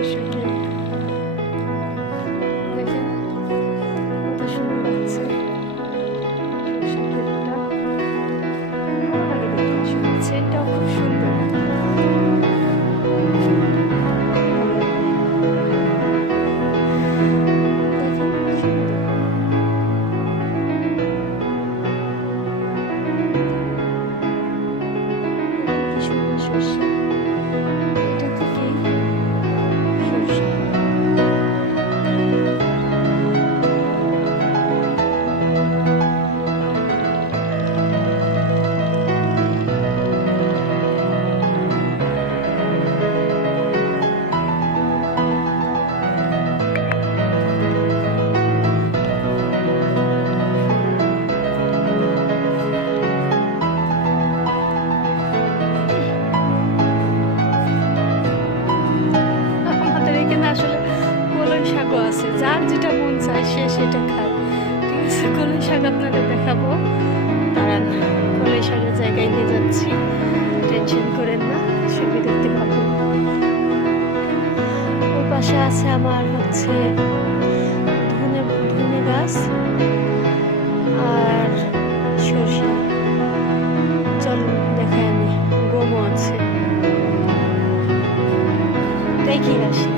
আসলে দেখেন কত সুন্দর লাগছে সরষের তেলটা। ভালো লাগে দেখতে, আসলে সেন্টটাও খুব সুন্দর। সর্ষে এটা থেকেই সর্ষে আসলে কলই শাকও আছে, যার যেটা মন চায় সে সেটা খায়। ঠিক আছে, কলই শাক আপনাদের দেখাবো, দাঁড়ান। কলই শাকের জায়গায় নিয়ে যাচ্ছি, টেনশন করেন না, সবই দেখতে পাবো। ওই পাশে আছে আমার হচ্ছে ধনে ধনে গাছ আর সরষে। চলুন দেখাই, আমি গমও আছে, দেখি আসি।